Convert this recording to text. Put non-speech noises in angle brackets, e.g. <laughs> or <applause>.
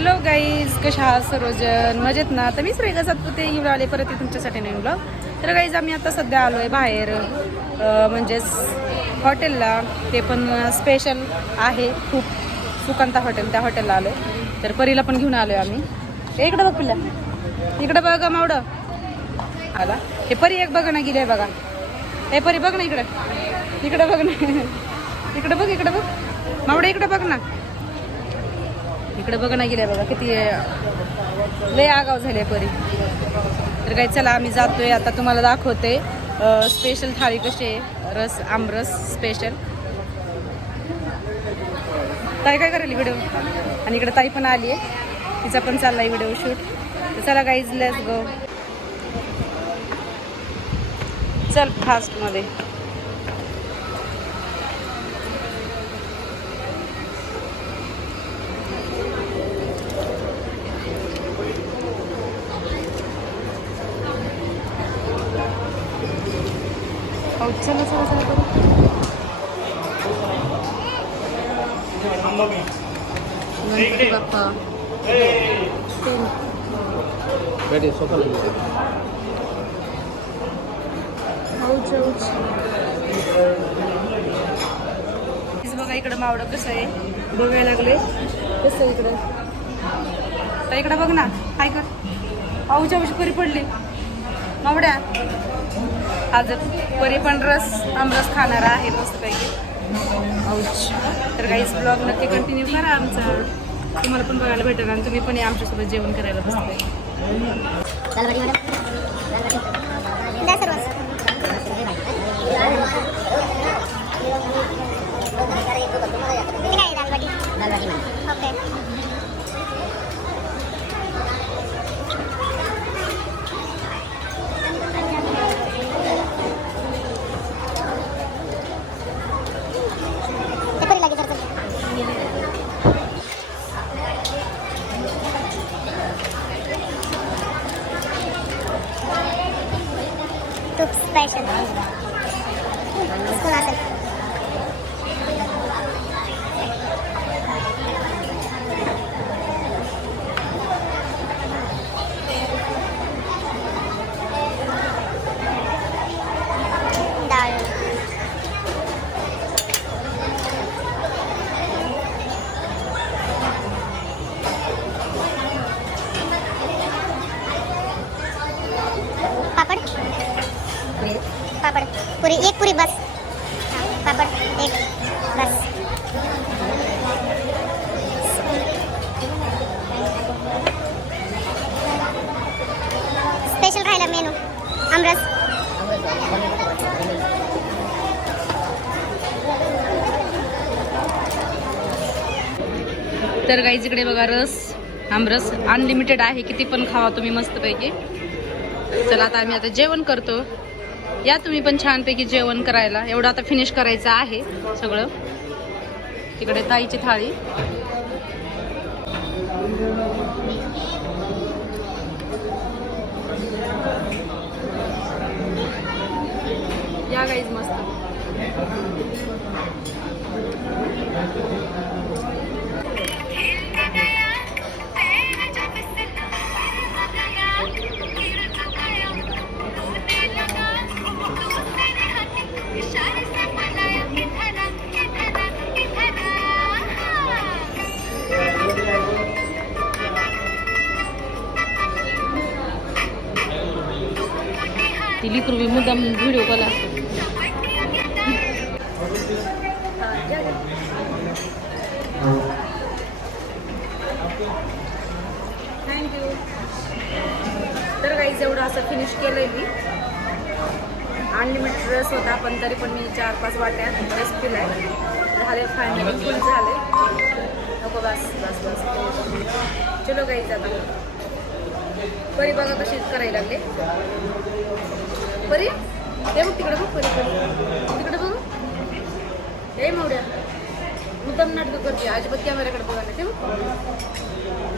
Hello guys कशा आहात सर्वजण? मजेत ना? तर मीच रेगा सातपुते येऊन आले परत तुमच्यासाठी नाही ब्लॉग तर गाईज आम्ही आता सध्या आलो आहे बाहेर म्हणजेच हॉटेलला. ते पण स्पेशल आहे. खूप सुकांता हॉटेल त्या हॉटेलला आलो आहे तर परीला पण घेऊन आलो आहे आम्ही इकडं बघ पिल्ला इकडं बघ मावडं. आला. हे परी एक बघ ना गेले बघा. हे परी बघ ना इकडं. इकडं बघ ना. <laughs> इकडं बघ इकडं बघ. मावडं इकडं बघ ना. इकडे बघ ना गेले बघा किती लय आगाव झाले परी. तर काही चला आम्ही जातोय. आता तुम्हाला दाखवते स्पेशल थाळी कशी आहे. रस आमरस स्पेशल ताई काय करेल व्हिडिओ आणि इकडे ताई पण आली आहे. तिचा पण चाललाय व्हिडिओ शूट तर चला गाईज लेस गो चल फास्टमध्ये हो चला चला चला करू. गणपती बाप्पा. तीन. औच, औच. हेच बघा इकडं मावडं कसं आहे. बघायला लागले कसं आहे इकडं? तर इकडं बघ ना. काय कर. पाऊच्या औषध परी पडली. मावड्या आज परी पण रस आमरस खाणार आहे मस्तपैकी. औच. तर काहीच ब्लॉग नक्की कंटिन्यू करा आमचा. तुम्हाला पण बघायला भेटेल आणि तुम्ही पण या आमच्यासोबत जेवण करायला बसताय expression. Gusto natin. Papa. पापड. पुरी एक पुरी बस. पापड एक बस. स्पेशल राहिला मेनू आमरस. तर गाई जिकडे बघा रस आमरस अनलिमिटेड आहे. किती पण खावा तुम्ही मस्तपैकी. चला आता आम्ही आता जेवण करतो. या तुम्ही पण छानपैकी जेवण करायला. एवढं आता फिनिश करायचं आहे सगळं. तिकडे ताईची थाळी. या गाईज मस्त. ती लिकरू मुद्दाम व्हिडिओ कॉल असतो. थँक्यू तर काही एवढं असं फिनिश केलंय मी. अनलिमिटेड रस होता पण तरी पण मी चार पाच वाट्या रस पिलाय झाले फायनली फुल झाले. नको बस बस बस. चलो काही जाता परी बघा कशीच करायला लागले. परी. ते बघ तिकडे बघ परी परी तिकडे बघ. हे मावड्या. मुद्दाम नाटकं करते. अजिबात कॅमेऱ्याकडे बघा ते बघ.